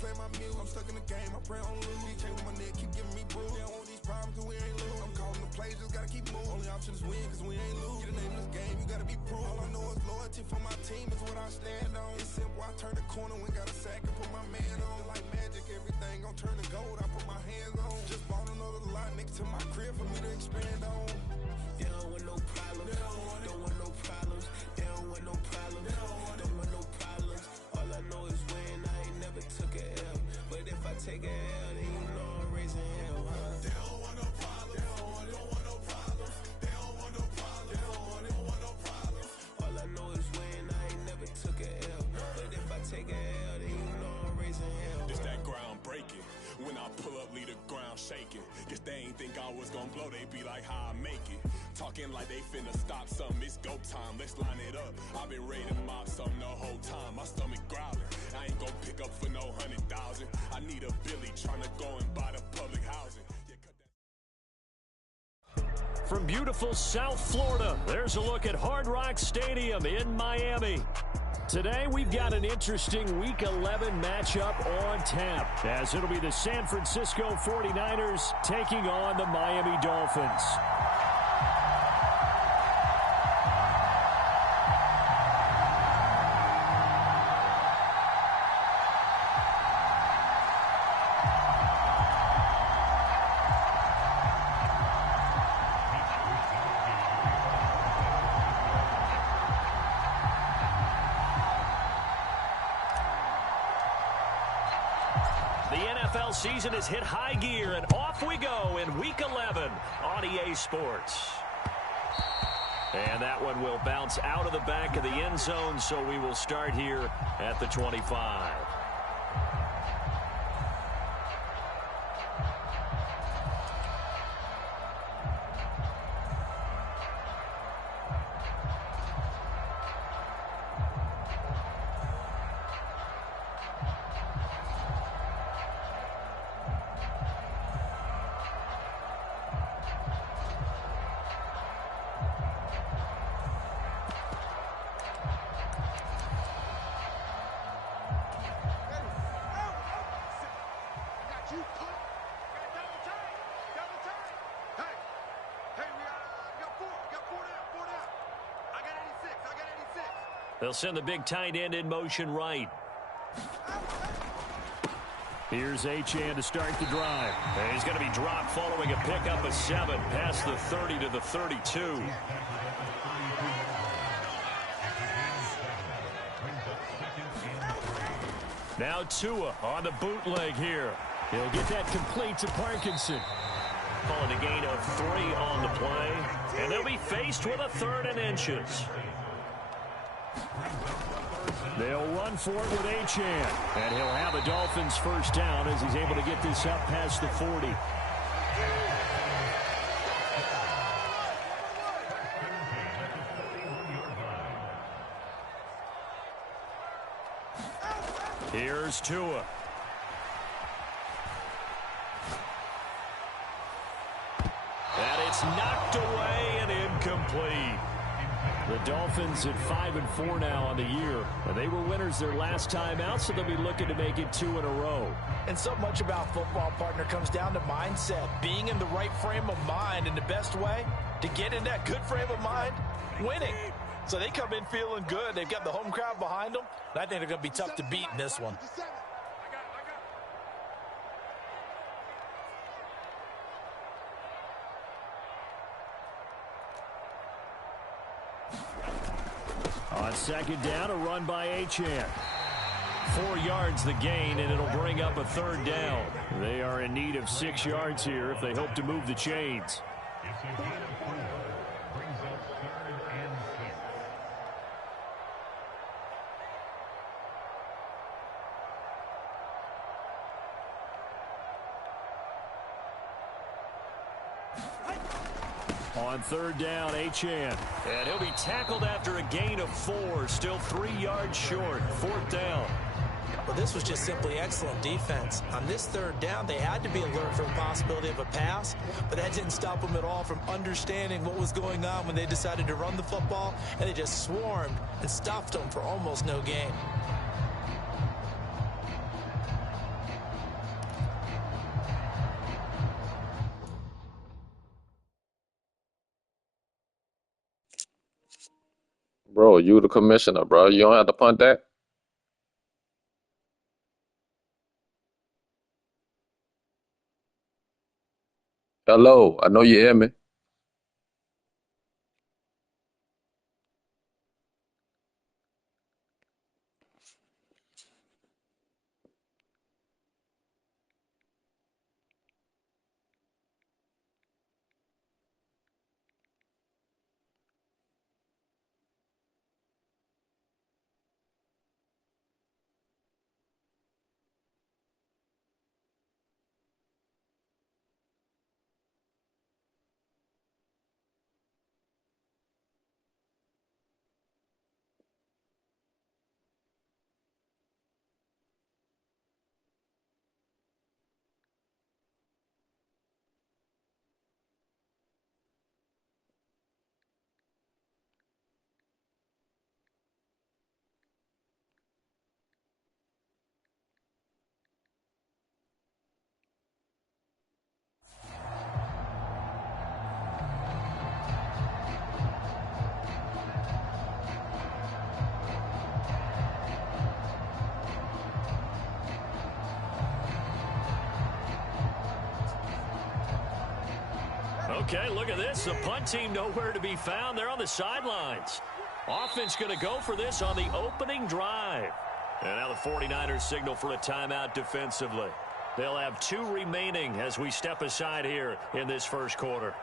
play my music. I'm stuck in the game, I pray on lose. Chain on my neck, keep giving me bruise. They don't want these problems, cause we ain't lose. I'm calling the plays, just gotta keep moving. Only option is win, cause we ain't lose. Get the name of this game, you gotta be proof. All I know is loyalty for my team is what I stand on. It's simple, I turn the corner when got a sack and put my man on. Like magic, everything gon' turn to gold, I put my hands on. Just bought another lot next to my crib for me to expand on. They don't want no problems, don't want no problems. They don't want no problems, don't want no problems. All I know is win, I ain't never took a L. But if I take a L, then you know I'm raising hell, huh? They don't want no problems, they don't want no problems. They don't want no problems, they don't want no problems. All I know is win, I ain't never took a L. But if I take a L, then you know I'm raising hell. It's that ground breaking. When I pull up, leave the ground shaking. Guess they ain't think I was gonna blow, they be like, how I make it. Talking like they finna stop something, it's go time, let's line it up. I've been ready to mop something the whole time, my stomach growling. I ain't gon' pick up for no 100,000. I need a Billy tryna go and buy the public housing. From beautiful South Florida, there's a look at Hard Rock Stadium in Miami. Today, we've got an interesting Week 11 matchup on tap, as it'll be the San Francisco 49ers taking on the Miami Dolphins. The NFL season has hit high gear, and off we go in Week 11 on EA Sports. And that one will bounce out of the back of the end zone, so we will start here at the 25. They'll send the big tight end in motion right. Here's Achane to start the drive. And he's going to be dropped following a pickup of 7 past the 30 to the 32. Now Tua on the bootleg here. He'll get that complete to Parkinson. Calling a gain of 3 on the play. And they'll be faced with a 3rd and inches. They'll run for it with Achane. And he'll have a Dolphins first down as he's able to get this up past the 40. Here's Tua. And it's knocked away and incomplete. The Dolphins at 5-4 now on the year. And they were winners their last time out, so they'll be looking to make it 2 in a row. And so much about football, partner, comes down to mindset. Being in the right frame of mind, and the best way to get in that good frame of mind, winning. So they come in feeling good. They've got the home crowd behind them. And I think they're going to be tough to beat in this one. On second down, a run by Achane. 4 yards the gain, and it'll bring up a 3rd down. They are in need of 6 yards here if they hope to move the chains. On 3rd down, Achane. And he'll be tackled after a gain of 4. Still 3 yards short. 4th down. Well, this was just simply excellent defense. On this 3rd down, they had to be alert for the possibility of a pass, but that didn't stop them at all from understanding what was going on when they decided to run the football, and they just swarmed and stuffed them for almost no gain. Bro, you the commissioner, bro. You don't have to punt that. Hello, I know you hear me. Okay, look at this. The punt team nowhere to be found. They're on the sidelines. Offense going to go for this on the opening drive. And now the 49ers signal for a timeout defensively. They'll have 2 remaining as we step aside here in this first quarter.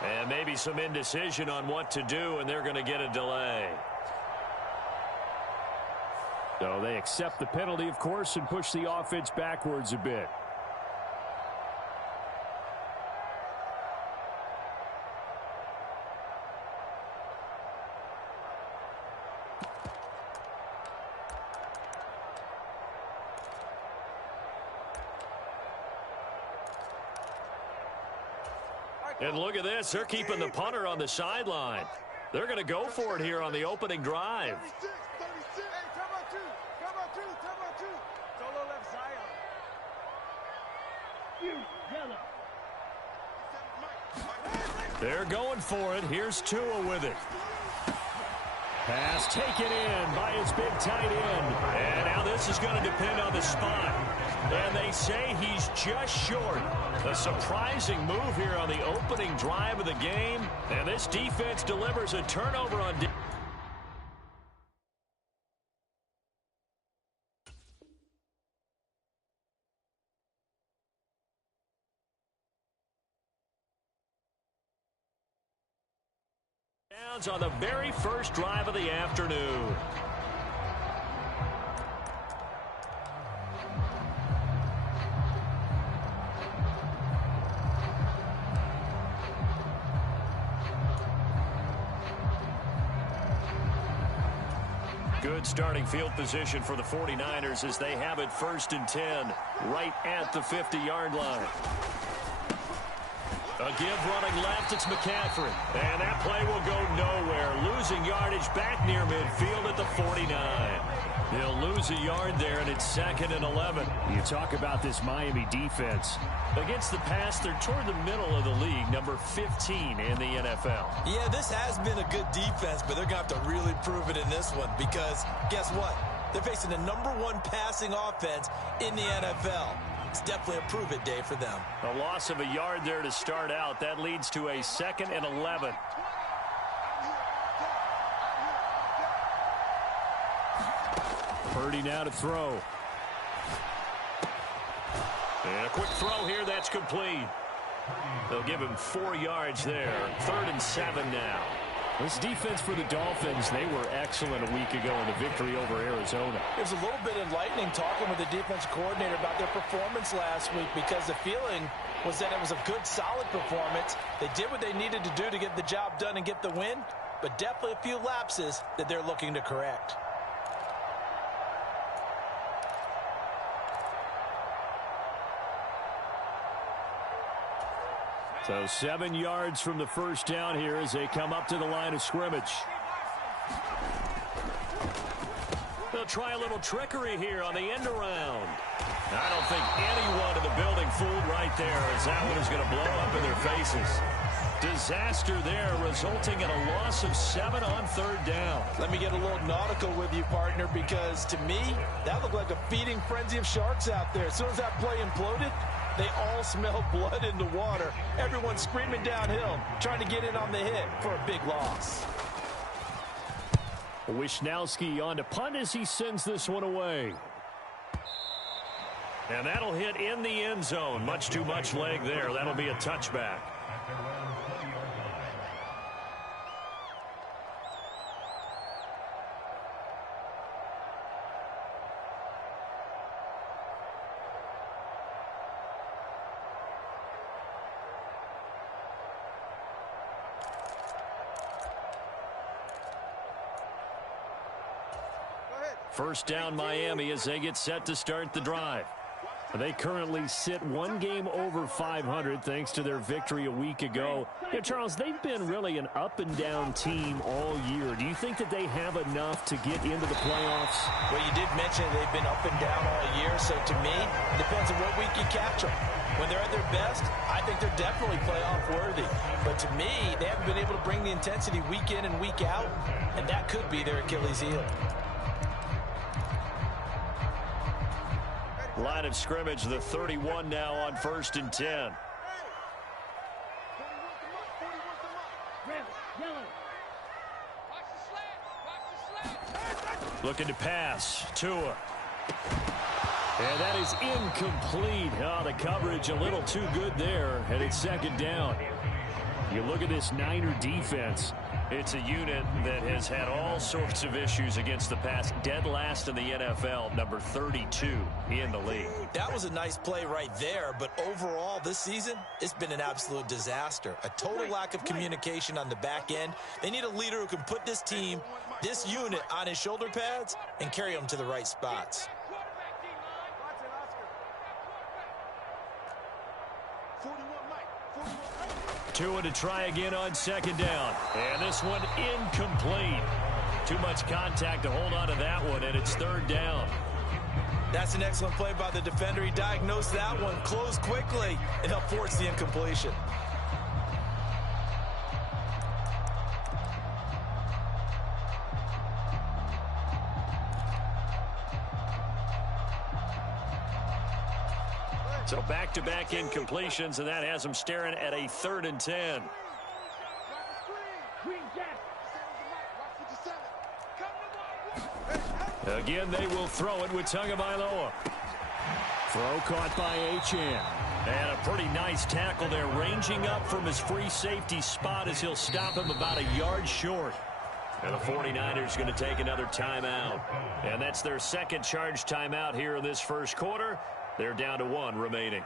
And maybe some indecision on what to do, and they're going to get a delay. So they accept the penalty, of course, and push the offense backwards a bit. And look at this. They're keeping the punter on the sideline. They're going to go for it here on the opening drive. They're going for it. Here's Tua with it. Pass taken in by his big tight end. And now this is going to depend on the spot. And they say he's just short. A surprising move here on the opening drive of the game. And this defense delivers a turnover on downs on the very first drive of the afternoon. Good starting field position for the 49ers as they have it 1st and 10 right at the 50-yard line. A give running left, it's McCaffrey. And that play will go nowhere. Losing yardage back near midfield at the 49. They'll lose a yard there, and it's 2nd and 11. You talk about this Miami defense. Against the pass, they're toward the middle of the league, number 15 in the NFL. Yeah, this has been a good defense, but they're going to have to really prove it in this one because guess what? They're facing the number 1 passing offense in the NFL. It's definitely a prove-it day for them. A loss of a yard there to start out. That leads to a 2nd and 11. Purdy now to throw. And a quick throw here. That's complete. They'll give him 4 yards there. 3rd and 7 now. This defense for the Dolphins, they were excellent a week ago in the victory over Arizona. It was a little bit enlightening talking with the defense coordinator about their performance last week, because the feeling was that it was a good, solid performance. They did what they needed to do to get the job done and get the win, but definitely a few lapses that they're looking to correct. So 7 yards from the first down here as they come up to the line of scrimmage. They'll try a little trickery here on the end around. I don't think anyone in the building fooled right there, as that one is going to blow up in their faces. Disaster there, resulting in a loss of 7 on third down. Let me get a little nautical with you, partner, because to me, that looked like a feeding frenzy of sharks out there. As soon as that play imploded, they all smelled blood in the water. Everyone screaming downhill, trying to get in on the hit for a big loss. Wishnowski on to punt as he sends this one away. And that'll hit in the end zone. Much too much leg there. That'll be a touchback. First down Miami as they get set to start the drive. They currently sit one game over 500 thanks to their victory a week ago. Yeah, Charles, they've been really an up-and-down team all year. Do you think that they have enough to get into the playoffs? Well, you did mention they've been up and down all year, so to me, it depends on what week you catch them. When they're at their best, I think they're definitely playoff worthy. But to me, they haven't been able to bring the intensity week in and week out, and that could be their Achilles heel. Line of scrimmage, the 31 now on 1st and 10. Looking to pass. Tua. And that is incomplete. Oh, the coverage a little too good there, and it's second down. You look at this Niner defense. It's a unit that has had all sorts of issues against the pass. Dead last in the NFL, number 32 in the league. That was a nice play right there, but overall this season, it's been an absolute disaster. A total lack of communication on the back end. They need a leader who can put this team, this unit, on his shoulder pads and carry them to the right spots. Tua to try again on second down. And this one incomplete. Too much contact to hold on to that one, and it's third down. That's an excellent play by the defender. He diagnosed that one, closed quickly, and helped force the incompletion. So back-to-back incompletions, and that has them staring at a 3rd and 10. Again, they will throw it with Tagovailoa. Throw caught by Achane. And a pretty nice tackle there, ranging up from his free safety spot as he'll stop him about a yard short. And the 49ers going to take another timeout. And that's their second charge timeout here in this first quarter. They're down to 1 remaining.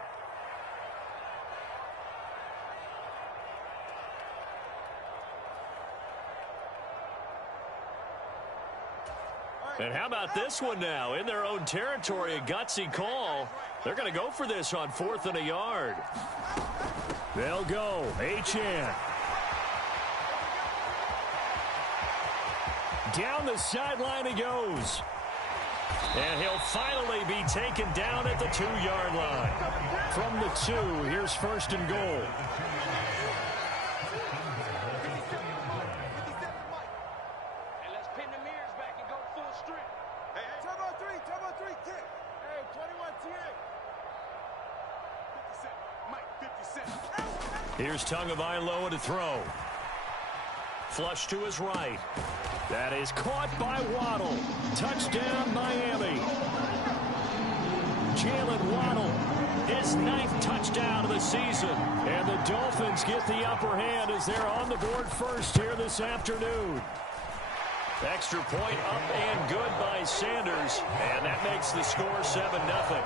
And how about this one now? In their own territory, a gutsy call. They're going to go for this on 4th and a yard. They'll go. Achane. Down the sideline he goes. And he'll finally be taken down at the 2-yard line. From the 2, here's 1st and goal. Let's pin the mirrors back and go full strength. Hey, turbo 3, kick. Hey, 21 10. 50 Cent, Mike, 50 Cent. Here's Tagovailoa to throw. Flush to his right. That is caught by Waddle. Touchdown, Miami. Jalen Waddle his 9th touchdown of the season. And the Dolphins get the upper hand as they're on the board first here this afternoon. Extra point up and good by Sanders, and that makes the score 7-0.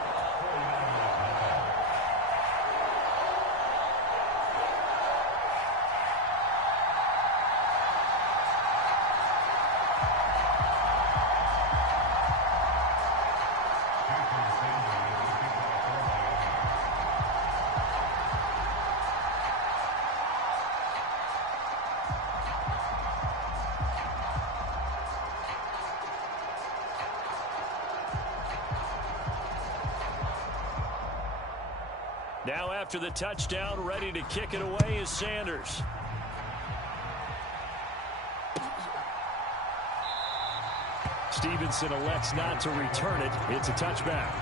Now after the touchdown, ready to kick it away is Sanders. Stevenson elects not to return it. It's a touchback.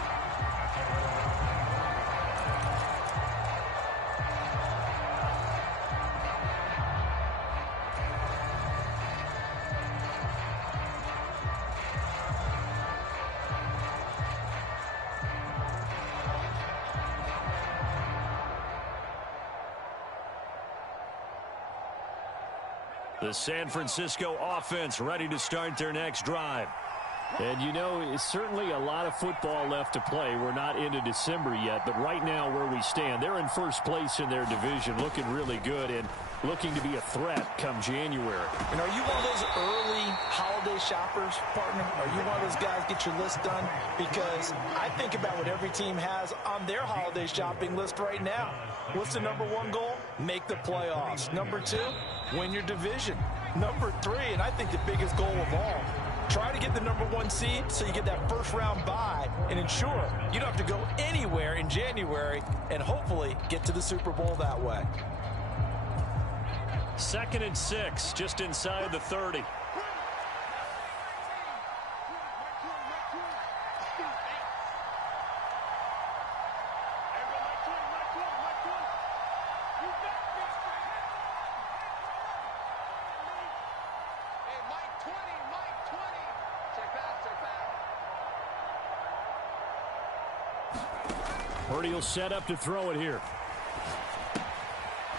The San Francisco offense ready to start their next drive. And you know, it's certainly a lot of football left to play. We're not into December yet, but right now where we stand, they're in first place in their division, looking really good and looking to be a threat come January. And are you one of those early holiday shoppers, partner? Are you one of those guys get your list done? Because I think about what every team has on their holiday shopping list right now. What's the number one goal? Make the playoffs. Number 2, win your division. Number 3, and I think the biggest goal of all, try to get the number 1 seed so you get that first round bye and ensure you don't have to go anywhere in January and hopefully get to the Super Bowl that way. 2nd and 6, just inside the 30. Purdy will set up to throw it here.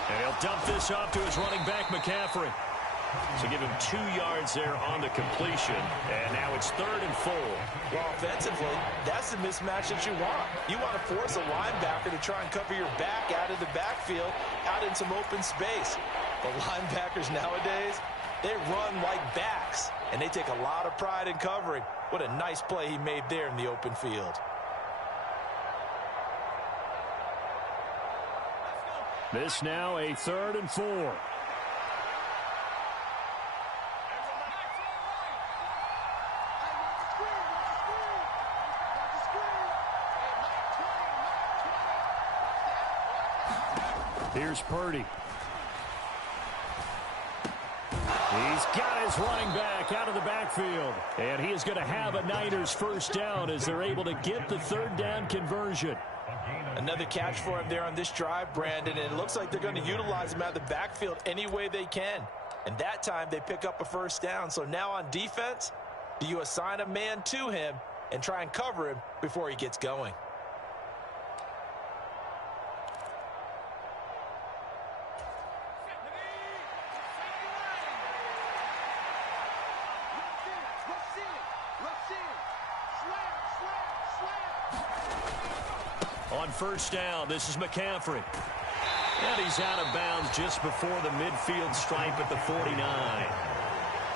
And he'll dump this off to his running back, McCaffrey. So give him 2 yards there on the completion. And now it's 3rd and 4. Well, offensively, that's the mismatch that you want. You want to force a linebacker to try and cover your back out of the backfield, out in some open space. The linebackers nowadays, they run like backs, and they take a lot of pride in covering. What a nice play he made there in the open field. This now a 3rd and 4. Here's Purdy. He's got his running back out of the backfield. And he is going to have a Niners first down as they're able to get the 3rd down conversion. Another catch for him there on this drive, Brandon, and it looks like they're going to utilize him out of the backfield any way they can. And that time they pick up a first down. So now on defense, do you assign a man to him and try and cover him before he gets going? On first down, this is McCaffrey. And he's out of bounds just before the midfield stripe at the 49.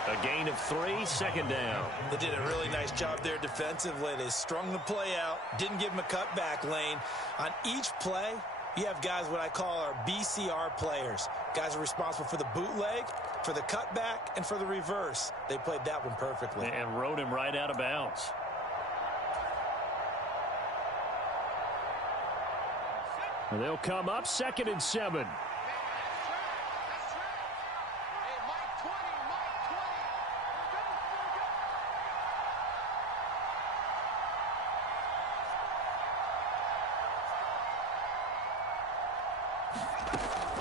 A gain of 3, 2nd down. They did a really nice job there defensively. They strung the play out, didn't give him a cutback lane. On each play, you have guys what I call our BCR players. Guys are responsible for the bootleg, for the cutback, and for the reverse. They played that one perfectly. And rode him right out of bounds. They'll come up 2nd and 7.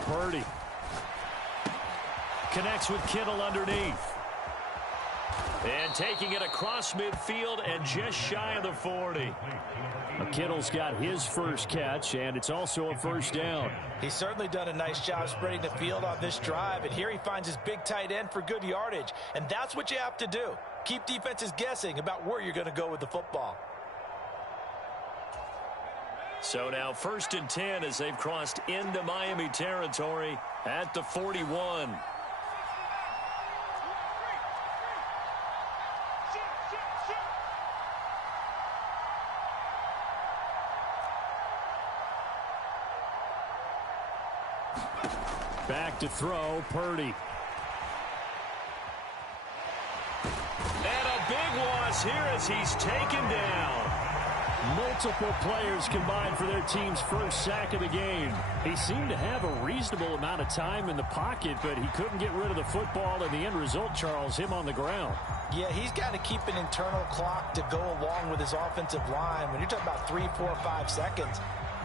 Purdy connects with Kittle underneath. And taking it across midfield and just shy of the 40. Kittle's got his first catch, and it's also a first down. He's certainly done a nice job spreading the field on this drive, and here he finds his big tight end for good yardage. And that's what you have to do. Keep defenses guessing about where you're going to go with the football. So now 1st and 10 as they've crossed into Miami territory at the 41. Back to throw, Purdy. And a big loss here as he's taken down. Multiple players combined for their team's first sack of the game. He seemed to have a reasonable amount of time in the pocket, but he couldn't get rid of the football, and the end result, Charles, him on the ground. Yeah, he's got to keep an internal clock to go along with his offensive line. When you're talking about 3, 4, 5 seconds,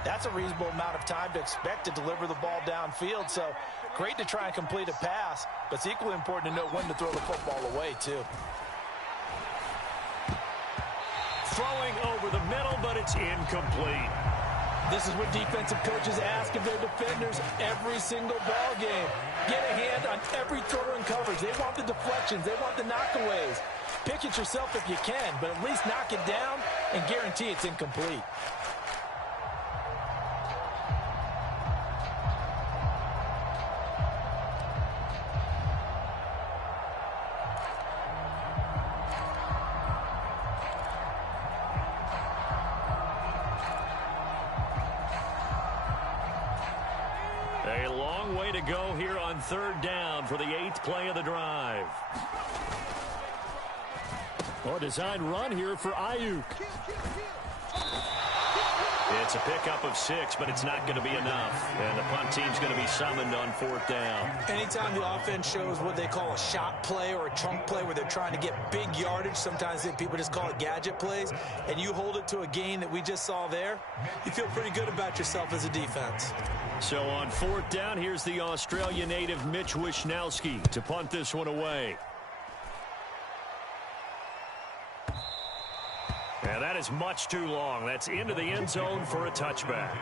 that's a reasonable amount of time to expect to deliver the ball downfield. So great to try and complete a pass, but it's equally important to know when to throw the football away, too. Throwing over the middle, but it's incomplete. This is what defensive coaches ask of their defenders every single ball game. Get a hand on every throw and coverage. They want the deflections. They want the knockaways. Pick it yourself if you can, but at least knock it down and guarantee it's incomplete. A long way to go here on 3rd down for the 8th play of the drive. Oh, design run here for Ayuk. It's a pickup of 6, but it's not going to be enough. And the punt team's going to be summoned on 4th down. Anytime the offense shows what they call a shot play or a chunk play where they're trying to get big yardage, sometimes people just call it gadget plays, and you hold it to a gain that we just saw there, you feel pretty good about yourself as a defense. So on 4th down, here's the Australia native Mitch Wishnowsky to punt this one away. And that is much too long. That's into the end zone for a touchback.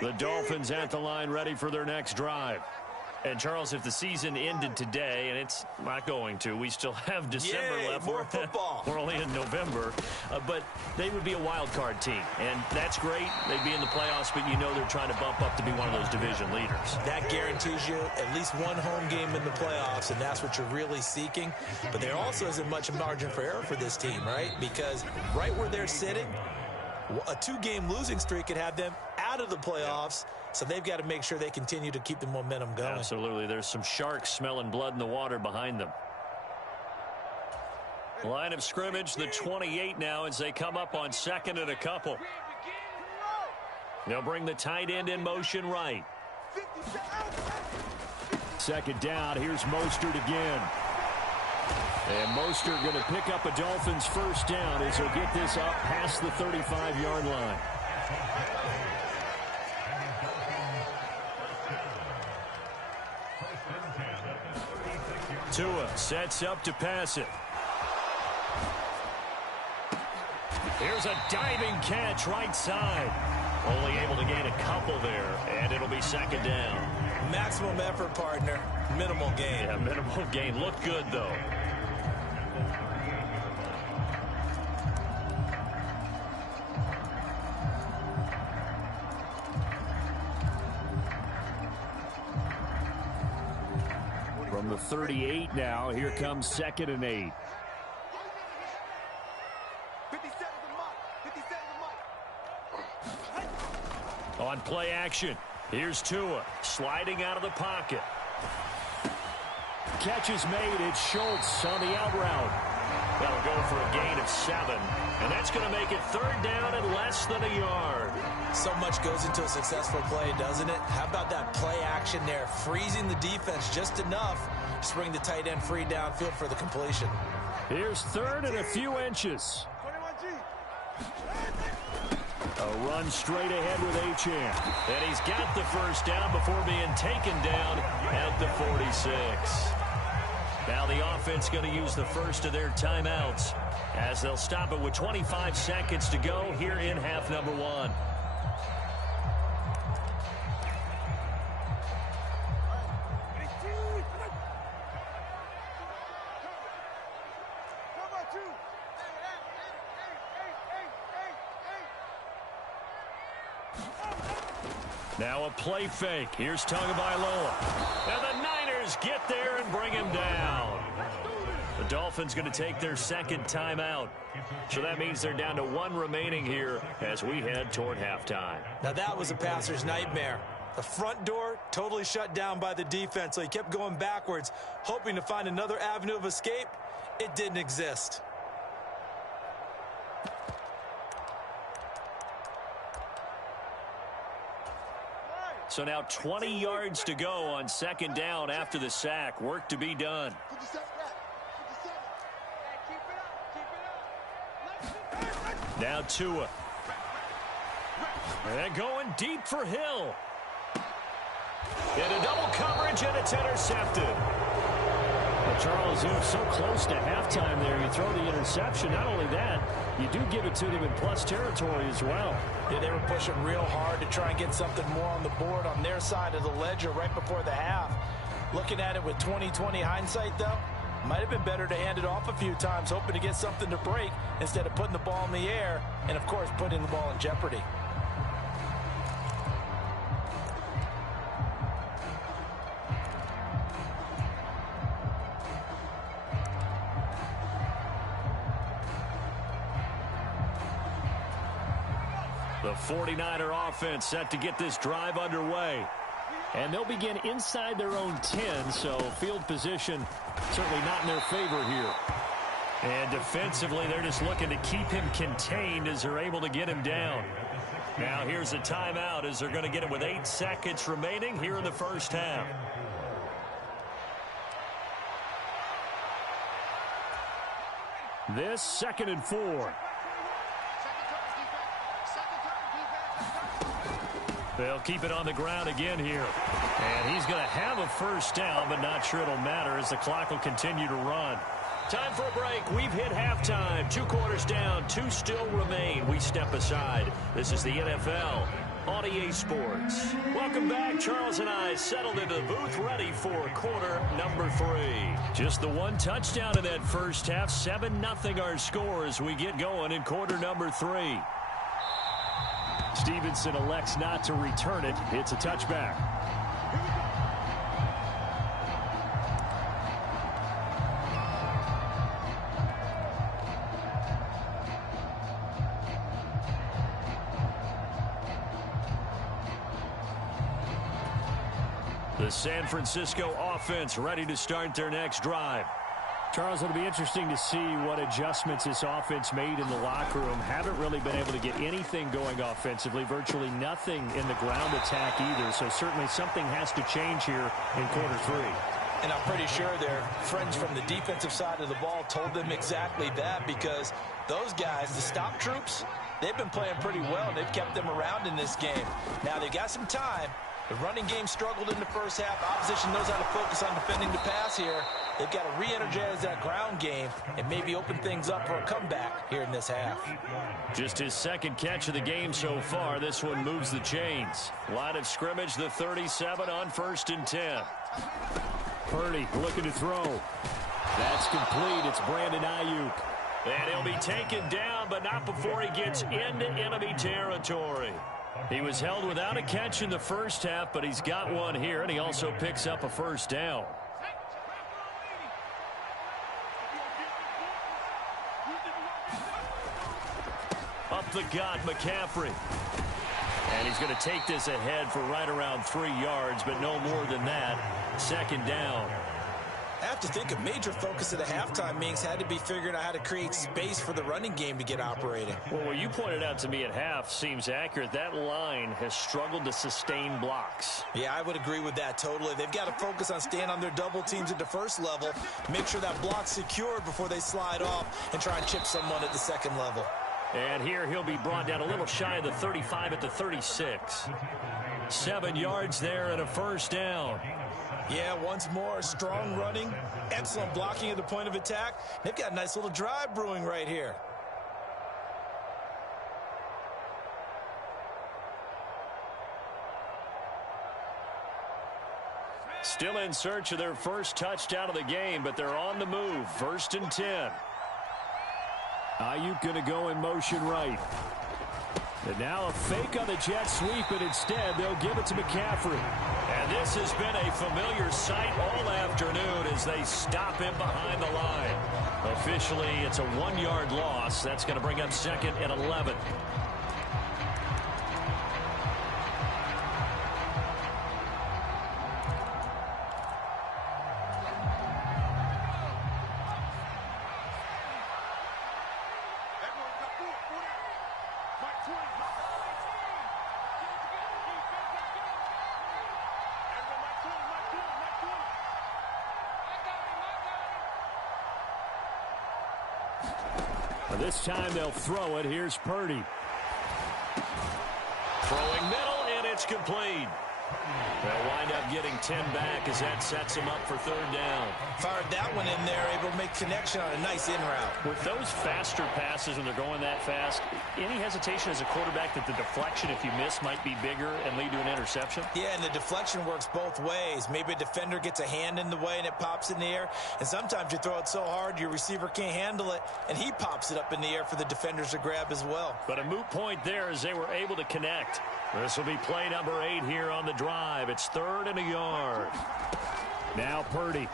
The Dolphins at the line ready for their next drive. And, Charles, if the season ended today, and it's not going to, we still have December left. More football. We're only in November. But they would be a wild card team. And that's great. They'd be in the playoffs, but you know they're trying to bump up to be one of those division leaders. That guarantees you at least one home game in the playoffs, and that's what you're really seeking. But there also isn't much margin for error for this team, right? Because right where they're sitting, a 2-game losing streak could have them out of the playoffs. So they've got to make sure they continue to keep the momentum going. Absolutely. There's some sharks smelling blood in the water behind them. Line of scrimmage, the 28 now as they come up on 2nd and a couple. They'll bring the tight end in motion right. 2nd down. Here's Mostert again. And Mostert going to pick up a Dolphins first down as he'll get this up past the 35-yard line. Tua sets up to pass it. Here's a diving catch right side. Only able to gain a couple there, and it'll be 2nd down. Maximum effort, partner. Minimal gain. Yeah, minimal gain. Looked good, though. From the 38 now, here comes 2nd and 8. 50 seconds a month. 50 seconds a month. On play action, here's Tua sliding out of the pocket. Catch is made. It's Schultz on the out route. That'll go for a gain of 7. And that's going to make it 3rd down and less than a yard. So much goes into a successful play, doesn't it? How about that play action there? Freezing the defense just enough to bring the tight end free downfield for the completion. Here's 3rd and a few inches. A run straight ahead with Achane. And he's got the first down before being taken down at the 46. Now the offense going to use the first of their timeouts as they'll stop it with 25 seconds to go here in half number 1. Now a play fake. Here's Tagovailoa. And the Niners get there and bring him down. The Dolphins going to take their second timeout. So that means they're down to 1 remaining here as we head toward halftime. Now that was a passer's nightmare. The front door totally shut down by the defense, so he kept going backwards, hoping to find another avenue of escape. It didn't exist. So now 20 yards to go on 2nd down after the sack. Work to be done. Now Tua. And going deep for Hill. Into double coverage, and it's intercepted. Well, Charles, you're so close to halftime there. You throw the interception. Not only that, you do give it to them in plus territory as well. Yeah, they were pushing real hard to try and get something more on the board on their side of the ledger right before the half. Looking at it with 20/20 hindsight, though, might have been better to hand it off a few times, hoping to get something to break instead of putting the ball in the air and, of course, putting the ball in jeopardy. The 49er offense set to get this drive underway. And they'll begin inside their own 10, so field position certainly not in their favor here. And defensively, they're just looking to keep him contained as they're able to get him down. Now here's a timeout as they're going to get it with 8 seconds remaining here in the first half. This 2nd and 4. They'll keep it on the ground again here. And he's going to have a first down, but not sure it'll matter as the clock will continue to run. Time for a break. We've hit halftime. 2 quarters down. 2 still remain. We step aside. This is the NFL on EA Sports. Welcome back. Charles and I settled into the booth ready for quarter number 3. Just the 1 touchdown in that first half. 7-0 our score as we get going in quarter number 3. Stevenson elects not to return it. It's a touchback. The San Francisco offense ready to start their next drive. Charles, it'll be interesting to see what adjustments this offense made in the locker room. Haven't really been able to get anything going offensively, virtually nothing in the ground attack either. So certainly something has to change here in quarter 3. And I'm pretty sure their friends from the defensive side of the ball told them exactly that, because those guys, the stop troops, they've been playing pretty well. They've kept them around in this game. Now they've got some time. The running game struggled in the first half. Opposition knows how to focus on defending the pass here. They've got to re-energize that ground game and maybe open things up for a comeback here in this half. Just his 2nd catch of the game so far. This one moves the chains. Line of scrimmage, the 37 on 1st and 10. Purdy looking to throw. That's complete. It's Brandon Ayuk. And he'll be taken down, but not before he gets into enemy territory. He was held without a catch in the first half, but he's got one here, and he also picks up a first down. Up the gut, McCaffrey. And he's going to take this ahead for right around 3 yards, but no more than that. 2nd down. I have to think a major focus of the halftime meetings had to be figuring out how to create space for the running game to get operating. Well, what you pointed out to me at half seems accurate. That line has struggled to sustain blocks. Yeah, I would agree with that totally. They've got to focus on staying on their double teams at the first level, make sure that block's secured before they slide off and try and chip someone at the second level. And here he'll be brought down a little shy of the 35 at the 36. 7 yards there and a first down. Yeah, once more, strong running, excellent blocking at the point of attack. They've got a nice little drive brewing right here. Still in search of their first touchdown of the game, but they're on the move. 1st and 10. Ayuk going to go in motion right. And now a fake on the jet sweep, and instead they'll give it to McCaffrey. And this has been a familiar sight all afternoon as they stop him behind the line. Officially, it's a 1-yard loss. That's going to bring up 2nd and 11. This time they'll throw it. Here's Purdy. Throwing middle, and it's complete. They'll wind up getting 10 back as that sets them up for 3rd down. Fired that one in there, able to make connection on a nice in route. With those faster passes when they're going that fast, any hesitation as a quarterback that the deflection, if you miss, might be bigger and lead to an interception? Yeah, and the deflection works both ways. Maybe a defender gets a hand in the way and it pops in the air. And sometimes you throw it so hard your receiver can't handle it, and he pops it up in the air for the defenders to grab as well. But a moot point there as they were able to connect. This will be play number 8 here on the drive. It's 3rd and a yard. Now Purdy.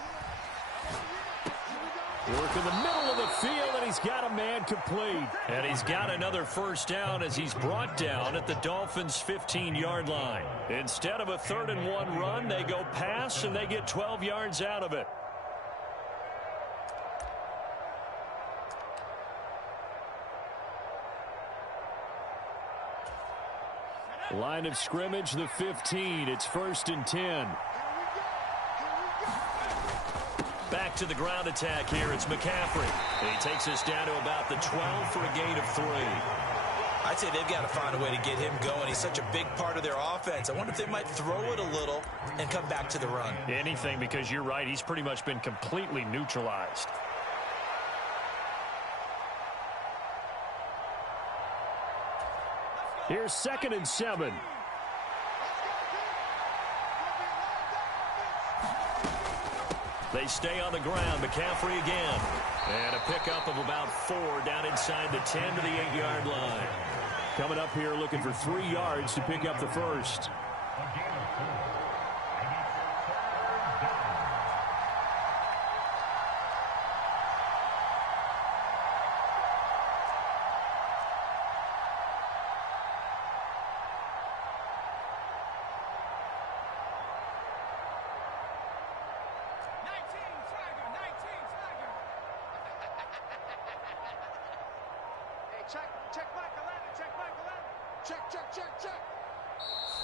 Work in the middle of the field, and he's got a man complete. And he's got another first down as he's brought down at the Dolphins' 15-yard line. Instead of a 3rd and 1 run, they go pass, and they get 12 yards out of it. Line of scrimmage, the 15. It's 1st and 10. Back to the ground attack here. It's McCaffrey. And he takes us down to about the 12 for a gain of 3. I'd say they've got to find a way to get him going. He's such a big part of their offense. I wonder if they might throw it a little and come back to the run. Anything, because you're right. He's pretty much been completely neutralized. Here's 2nd and 7. They stay on the ground. McCaffrey again. And a pickup of about 4 down inside the 10 to the 8-yard line. Coming up here looking for 3 yards to pick up the first.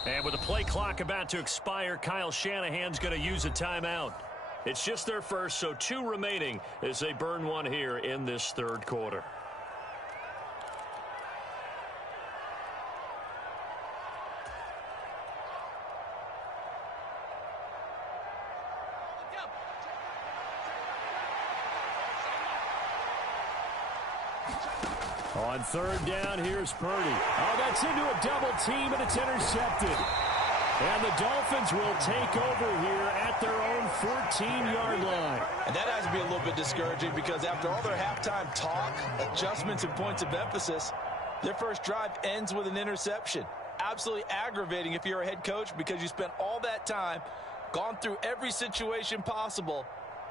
And with the play clock about to expire, Kyle Shanahan's going to use a timeout. It's just their first, so 2 remaining as they burn one here in this 3rd quarter. On 3rd down, here's Purdy. Oh, that's into a double team, and it's intercepted. And the Dolphins will take over here at their own 14-yard line. And that has to be a little bit discouraging because after all their halftime talk, adjustments, and points of emphasis, their first drive ends with an interception. Absolutely aggravating if you're a head coach because you spent all that time, gone through every situation possible,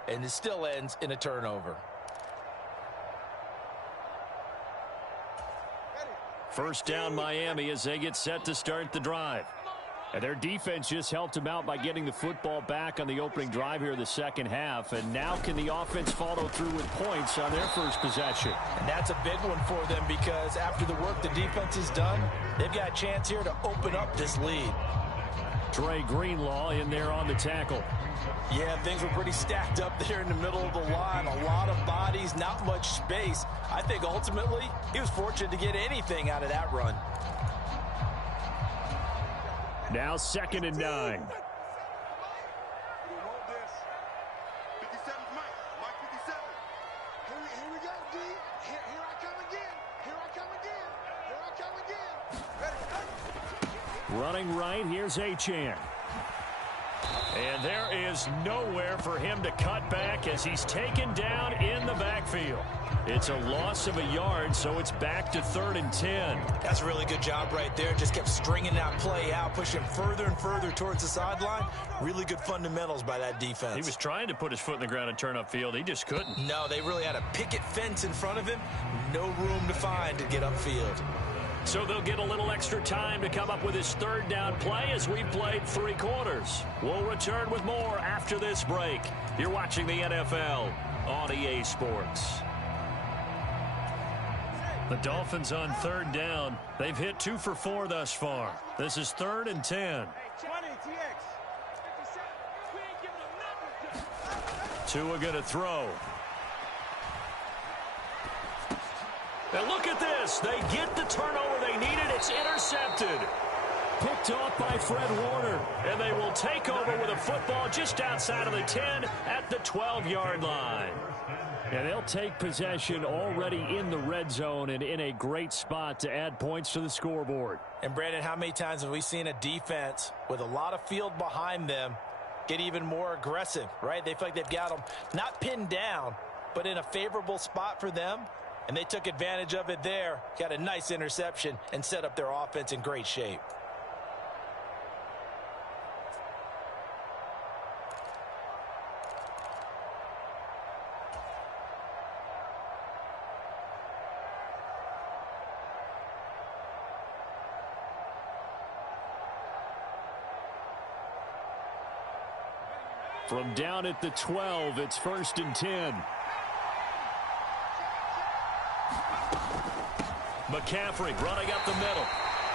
and it still ends in a turnover. First down Miami as they get set to start the drive. And their defense just helped them out by getting the football back on the opening drive here in the second half. And now can the offense follow through with points on their first possession? And that's a big one for them because after the work the defense has done, they've got a chance here to open up this lead. Dre Greenlaw in there on the tackle. Yeah, things were pretty stacked up there in the middle of the line. A lot of bodies, not much space. I think ultimately he was fortunate to get anything out of that run. Now 2nd and 9. We want this. 57's Mike. Mike 57. Here we go, D. Here I come again. Here I come again. Here I come again. Ready. Running right, here's Achane. And there is nowhere for him to cut back as he's taken down in the backfield. It's a loss of a yard, so it's back to 3rd and 10. That's a really good job right there. Just kept stringing that play out, pushing further and further towards the sideline. Really good fundamentals by that defense. He was trying to put his foot in the ground and turn upfield. He just couldn't. No, they really had a picket fence in front of him. No room to find to get upfield. So they'll get a little extra time to come up with his 3rd down play as we've played 3 quarters. We'll return with more after this break. You're watching the NFL on EA Sports. The Dolphins on 3rd down. They've hit 2 for 4 thus far. This is 3rd and 10. 20, TX. 57. We ain't giving them nothing. Tua going to throw. And look at this. They get the turnover they needed. It's intercepted. Picked off by Fred Warner. And they will take over with a football just outside of the 10 at the 12-yard line. And they'll take possession already in the red zone and in a great spot to add points to the scoreboard. And, Brandon, how many times have we seen a defense with a lot of field behind them get even more aggressive, right? They feel like they've got them not pinned down, but in a favorable spot for them. And they took advantage of it there, got a nice interception, and set up their offense in great shape. From down at the 12, it's 1st and 10. McCaffrey running up the middle.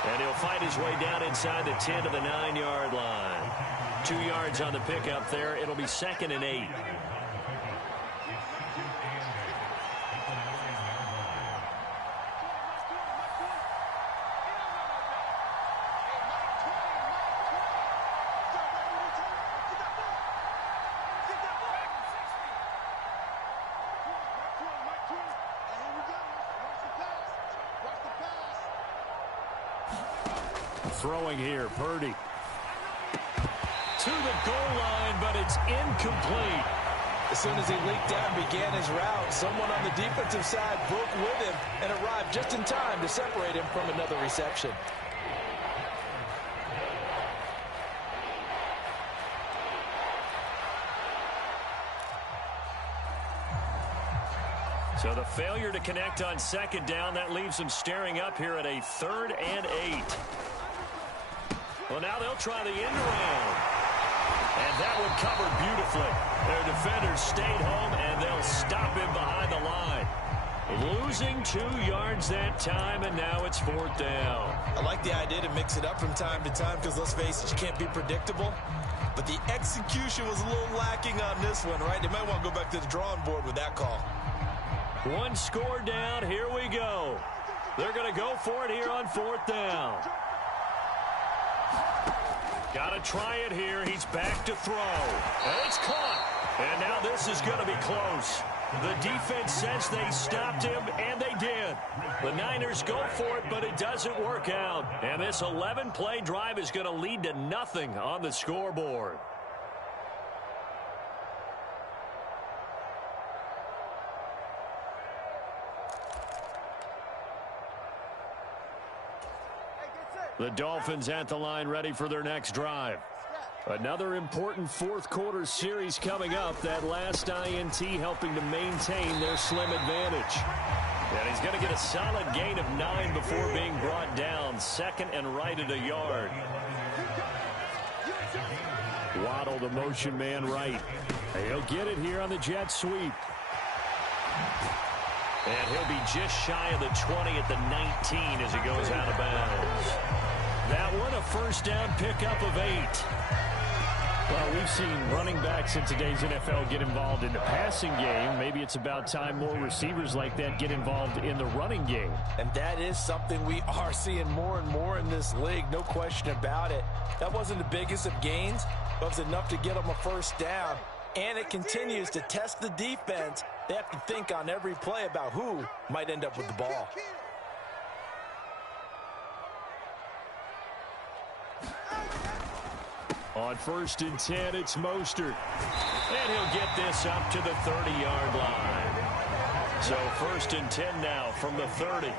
And he'll fight his way down inside the 10 to the 9-yard line. 2 yards on the pickup there. It'll be 2nd and 8. Throwing here, Purdy. To the goal line, but it's incomplete. As soon as he leaked out and began his route, someone on the defensive side broke with him and arrived just in time to separate him from another reception. So the failure to connect on 2nd down, that leaves them staring up here at a 3rd and 8. Well, now they'll try the end around. And that one covered beautifully. Their defenders stayed home, and they'll stop him behind the line. Losing 2 yards that time, and now it's 4th down. I like the idea to mix it up from time to time because, let's face it, you can't be predictable. But the execution was a little lacking on this one, right? They might want to go back to the drawing board with that call. 1 score down. Here we go. They're going to go for it here on 4th down. Got to try it here. He's back to throw. And it's caught. And now this is going to be close. The defense says they stopped him, and they did. The Niners go for it, but it doesn't work out. And this 11-play drive is going to lead to nothing on the scoreboard. The Dolphins at the line ready for their next drive. Another important 4th quarter series coming up. That last INT helping to maintain their slim advantage. And he's going to get a solid gain of 9 before being brought down. 2nd and right at a yard. Waddle, the motion man right. He'll get it here on the jet sweep. And he'll be just shy of the 20 at the 19 as he goes out of bounds. That one a first down pickup of 8. Well, we've seen running backs in today's NFL get involved in the passing game. Maybe it's about time more receivers like that get involved in the running game. And that is something we are seeing more and more in this league, no question about it. That wasn't the biggest of gains, but it was enough to get them a first down. And it continues to test the defense. They have to think on every play about who might end up with the ball. On 1st and 10, it's Mostert. And he'll get this up to the 30-yard line. So 1st and 10 now from the 30.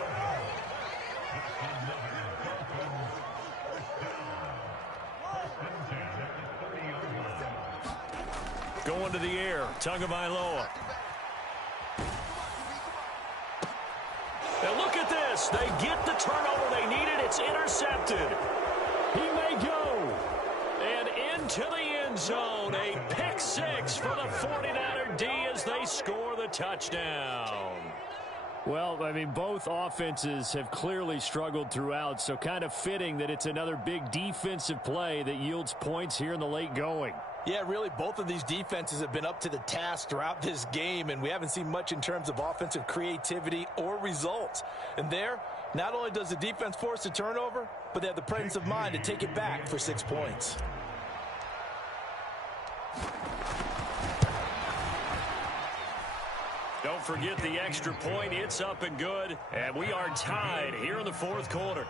Going to the air, Tagovailoa. Now look at this. They get the turnover they needed. It's intercepted. He may go. And into the end zone. A pick 6 for the 49er D as they score the touchdown. Well, I mean, both offenses have clearly struggled throughout, so kind of fitting that it's another big defensive play that yields points here in the late going. Yeah, really, both of these defenses have been up to the task throughout this game, and we haven't seen much in terms of offensive creativity or results. And there, not only does the defense force a turnover, but they have the presence of mind to take it back for 6 points. Don't forget the extra point. It's up and good, and we are tied here in the 4th quarter.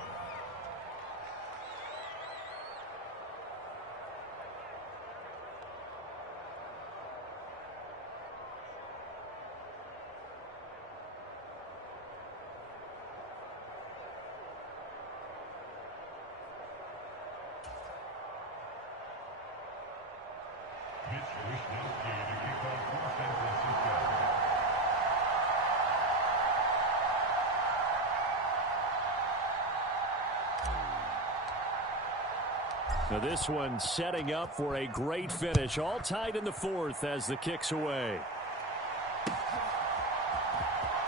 Now this one setting up for a great finish. All tied in the 4th as the kick's away.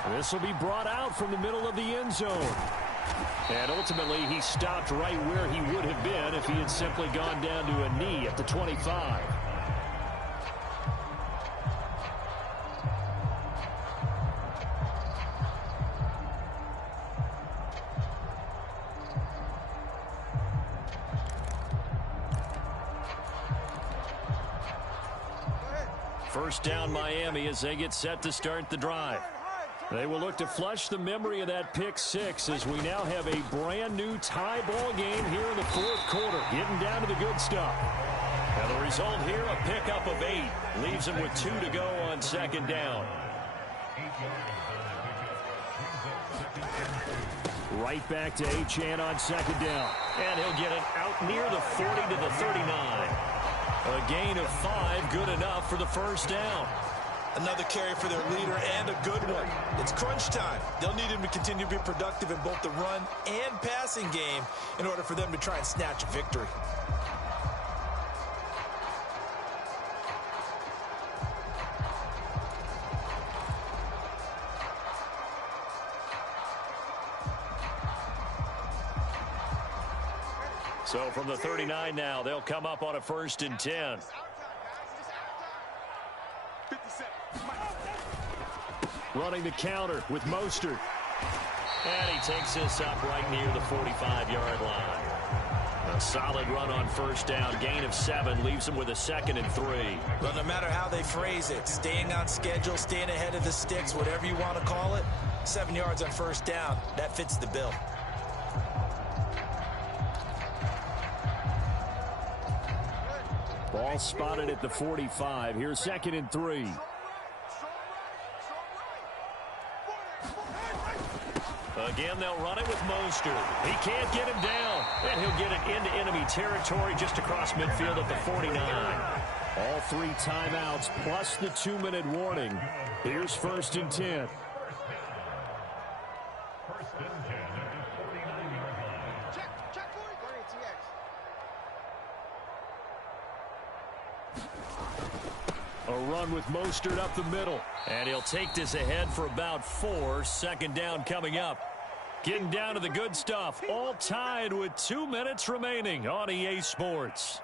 This will be brought out from the middle of the end zone. And ultimately he stopped right where he would have been if he had simply gone down to a knee at the 25. First down Miami as they get set to start the drive. They will look to flush the memory of that pick 6 as we now have a brand new tie ball game here in the 4th quarter. Getting down to the good stuff. Now the result here, a pickup of 8. Leaves them with 2 to go on 2nd down. Right back to Achane on 2nd down. And he'll get it out near the 40 to the 39. A gain of 5, good enough for the first down. Another carry for their leader and a good one. It's crunch time. They'll need him to continue to be productive in both the run and passing game in order for them to try and snatch a victory. So from the 39 now, they'll come up on a 1st and 10. Running the counter with Mostert. And he takes this up right near the 45-yard line. A solid run on 1st down. Gain of 7 leaves him with a 2nd and 3. Well, no matter how they phrase it, staying on schedule, staying ahead of the sticks, whatever you want to call it, 7 yards on 1st down, that fits the bill. Ball spotted at the 45. Here's 2nd and 3. Again, they'll run it with Mostert. He can't get him down. And he'll get it into enemy territory just across midfield at the 49. All 3 timeouts plus the 2-minute warning. Here's 1st and 10. A run with Mostert up the middle. And he'll take this ahead for about 4. Second down coming up. Getting down to the good stuff. All tied with 2 minutes remaining on EA Sports.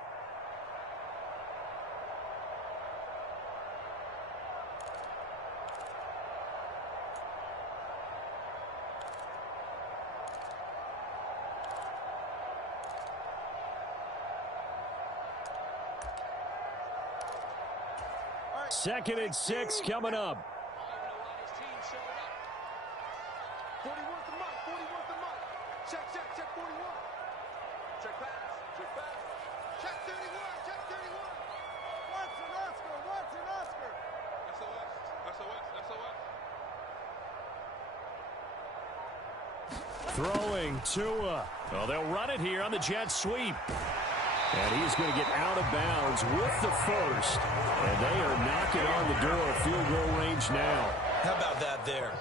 Second and 6 coming up. 41 the mark, 41 the mark. Check 41. Check pass, check pass. Check 31, check 31. What's an Oscar? SOS. Throwing Tua. Well, they'll run it here on the jet sweep. And he's going to get out of bounds with the first. And they are knocking on the door of field goal range now. How about that there?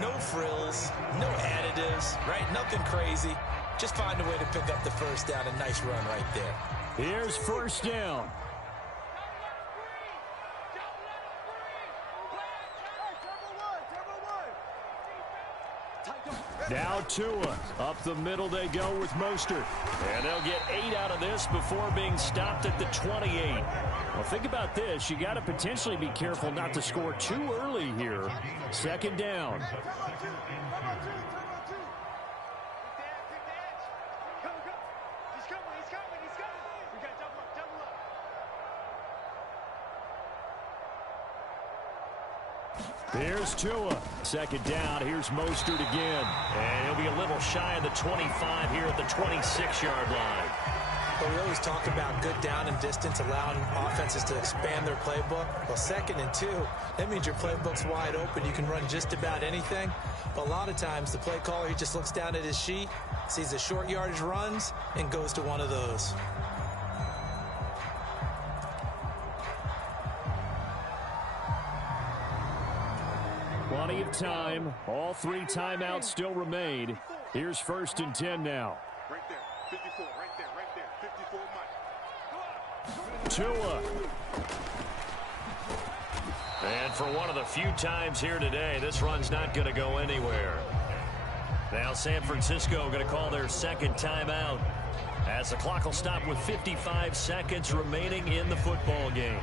No frills, no additives, right? Nothing crazy. Just find a way to pick up the first down. A nice run right there. Here's first down. Now Tua. Up the middle they go with Mostert. And they'll get 8 out of this before being stopped at the 28. Well, think about this. You got to potentially be careful not to score too early here. Second down. Here's Tua. Second down. Here's Mostert again. And he'll be a little shy of the 25 here at the 26-yard line. But we always talk about good down and distance, allowing offenses to expand their playbook. Well, 2nd and 2, that means your playbook's wide open. You can run just about anything. But a lot of times, the play caller, he just looks down at his sheet, sees the short yardage runs, and goes to one of those. Plenty of time. All 3 timeouts still remain. Here's first and 10 now. Right there, 54, right there, 54 Mike. Tua. And for one of the few times here today, this run's not going to go anywhere. Now San Francisco going to call their second timeout as the clock will stop with 55 seconds remaining in the football game.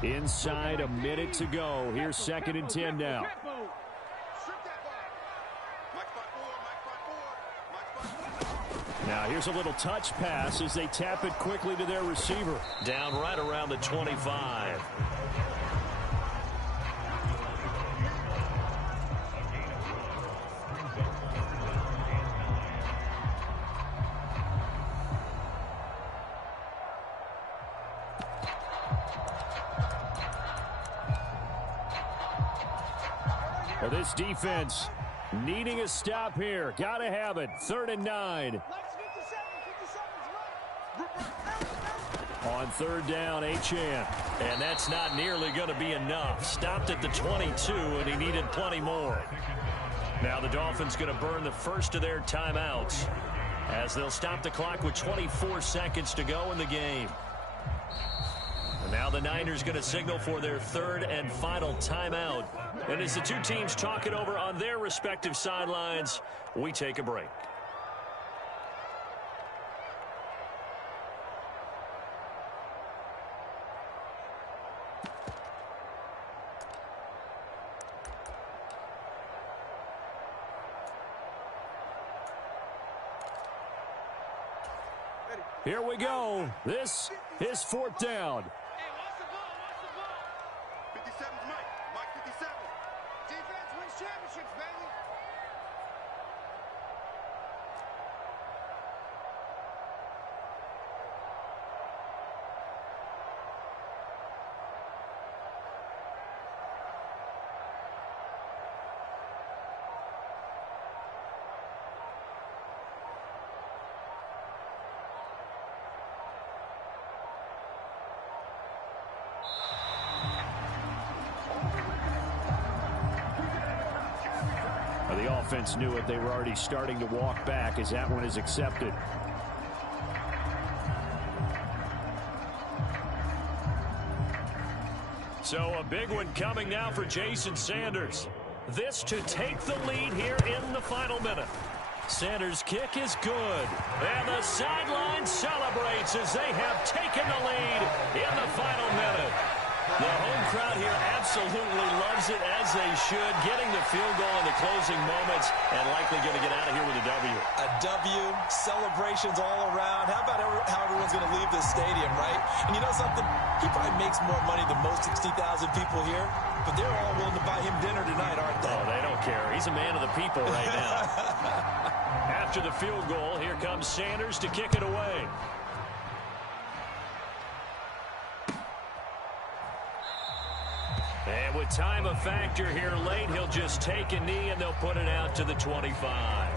Inside a minute to go. Here's second and 10 now. Now here's a little touch pass as they tap it quickly to their receiver. Down right around the 25. Well, this defense needing a stop here. Got to have it. 3rd and 9. On 3rd down, Achane. And that's not nearly going to be enough. Stopped at the 22, and he needed plenty more. Now the Dolphins going to burn the first of their timeouts as they'll stop the clock with 24 seconds to go in the game. And now the Niners going to signal for their 3rd and final timeout. And as the two teams talk it over on their respective sidelines, we take a break. Here we go. This is 4th down. 57's Mike 57. Defense wins championships, baby. The offense knew it. They were already starting to walk back as that one is accepted. So a big one coming now for Jason Sanders. This to take the lead here in the final minute. Sanders' kick is good. And the sideline celebrates as they have taken the lead in the final minute. The home crowd here absolutely loves it, as they should, getting the field goal in the closing moments and likely going to get out of here with a W. A W, celebrations all around. How about how everyone's going to leave this stadium, right? And you know something? He probably makes more money than most 60,000 people here, but they're all willing to buy him dinner tonight, aren't they? Oh, they don't care. He's a man of the people right now. After the field goal, here comes Sanders to kick it away. And with time a factor here late, he'll just take a knee and they'll put it out to the 25.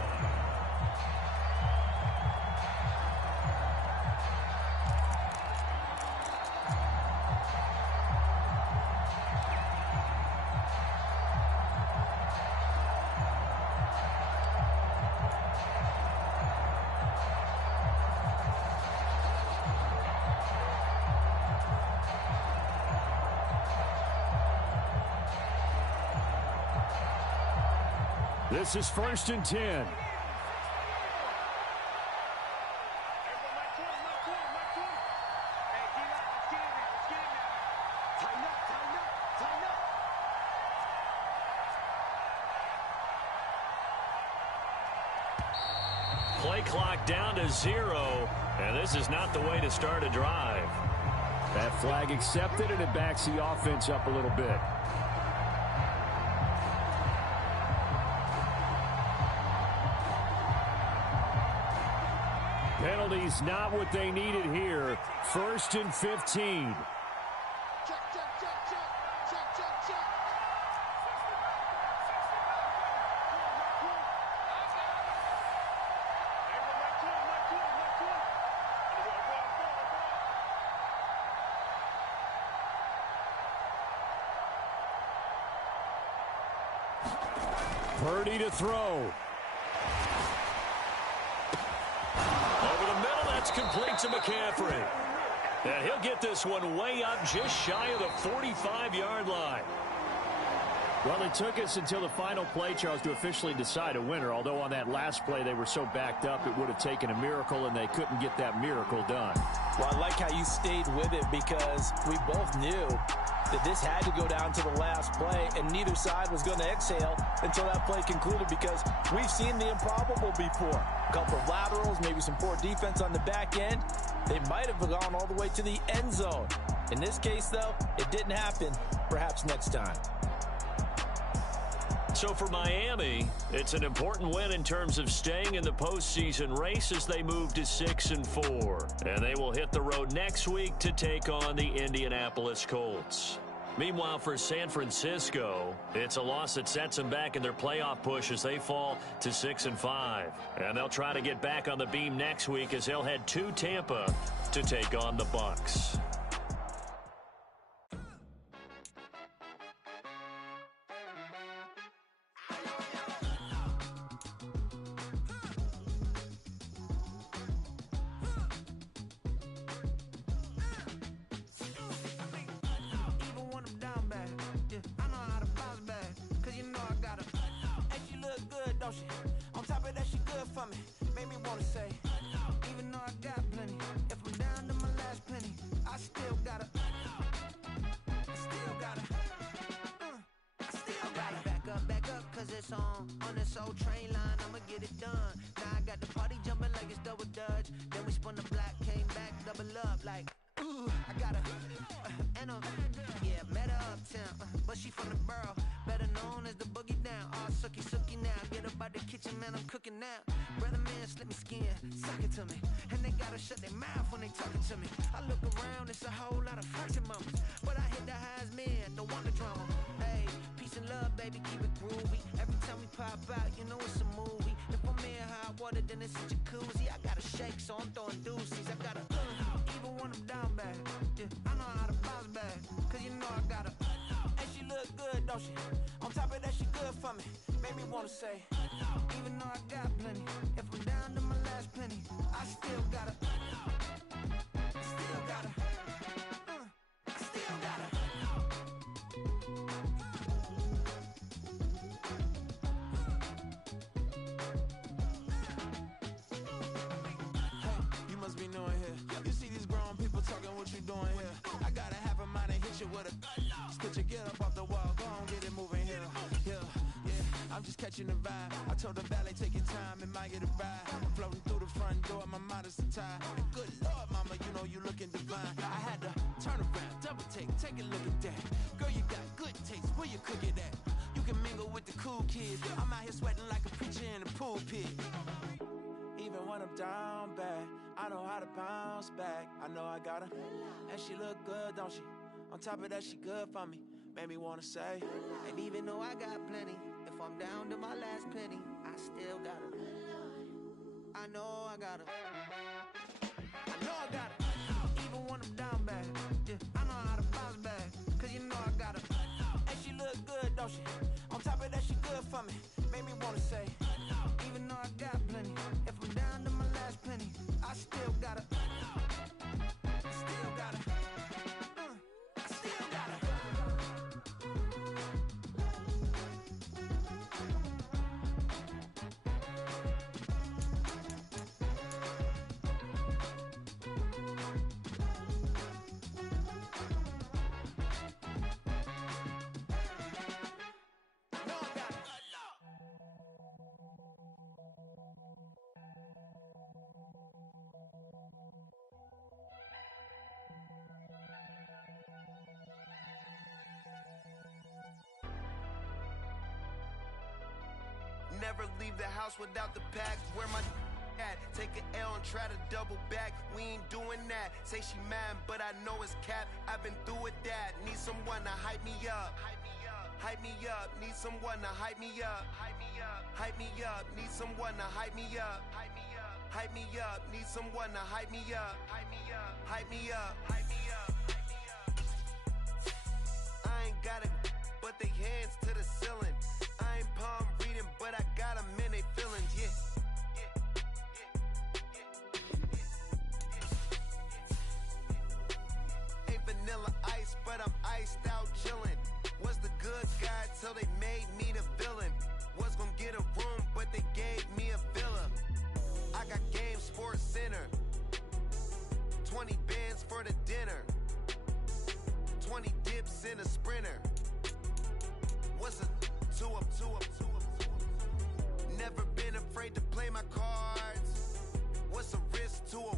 This is 1st and 10. Play clock down to 0, and this is not the way to start a drive. That flag accepted, and it backs the offense up a little bit. Penalties not what they needed here. 1st and 15. Purdy to throw. Complete to McCaffrey. And he'll get this one way up just shy of the 45-yard line. Well, it took us until the final play, Charles, to officially decide a winner, although on that last play they were so backed up it would have taken a miracle, and they couldn't get that miracle done. Well, I like how you stayed with it, because we both knew that this had to go down to the last play, and neither side was going to exhale until that play concluded, because we've seen the improbable before. A couple of laterals, maybe some poor defense on the back end. They might have gone all the way to the end zone. In this case, though, it didn't happen. Perhaps next time. So for Miami, it's an important win in terms of staying in the postseason race as they move to 6-4. And they will hit the road next week to take on the Indianapolis Colts. Meanwhile, for San Francisco, it's a loss that sets them back in their playoff push as they fall to 6-5. And they'll try to get back on the beam next week as they'll head to Tampa to take on the Bucs. On top of that, she good for me. Made me wanna say, even though I got plenty, if I'm down to my last penny, I still gotta back up, cause it's on this old train line, I'ma get it done. Now I got the party jumping like it's double dutch. Then we spun the block, came back, double up, like, ooh, I got met her uptown, but she from the borough, better known as the boogie down. All sucky now, get up out the kitchen, man, I'm cooking now. Brother man, slip me skin, suck it to me, and they gotta shut their mouth when they talking to me. I look around, it's a whole lot of flirting mamas, but I hit the highs, man, don't want the drama. Hey, peace and love, baby, keep it groovy. Every time we pop out, you know it's a movie. If I'm in hot water, then it's a jacuzzi. I gotta shake, so I'm throwing deuces. I gotta even when I'm down bad, yeah, I know how to bounce back, cause you know I gotta. And she look good, don't she? On top of that, she good for me. Made me wanna say, even though I got plenty, if I'm down to my last penny, I still gotta, still gotta, I still gotta. Hey, you must be new in here. You see these grown people talking, what you doing here? I got a half a mind and hit you with a spit you, get up off the wall, go on, get it moving here. I'm just catching the vibe. I told the valet, take your time, it might get a ride. I'm floating through the front door, my mind is a tie. And good Lord, mama, you know you looking divine. I had to turn around, double take a look at that. Girl, you got good taste, where you cook it at? You can mingle with the cool kids. I'm out here sweating like a preacher in a pulpit. Even when I'm down bad, I know how to bounce back. I know I got her, and she look good, don't she? On top of that, she good for me. Made me wanna say, and even though I got plenty, if I'm down to my last penny, I still got her. I know I got her. I know I got her. Even when I'm down bad, yeah, I know how to bounce back. Cause you know I got her. And she look good, don't she? On top of that, she good for me. Made me wanna say, even though I got plenty, if I'm down to my last penny, I still got her. I still got her. I still got her. Never leave the house without the pack. Where my at? Take an L and try to double back. We ain't doing that. Say she mad, but I know it's cap. I've been through with that. Need someone to hype me up. Hype me up. Need someone to hype me up. Hype me up. Need someone to hype me up. Hype me up. Need someone to hype me up. Hype me up. Hype me up. I ain't got it, but they hands to the ceiling. I ain't palm reading, but I got them in they feelings, yeah. Ain't vanilla ice, but I'm iced out chillin'. Was the good guy till they made me the villain. Was gonna get a room, but they gave me a villa.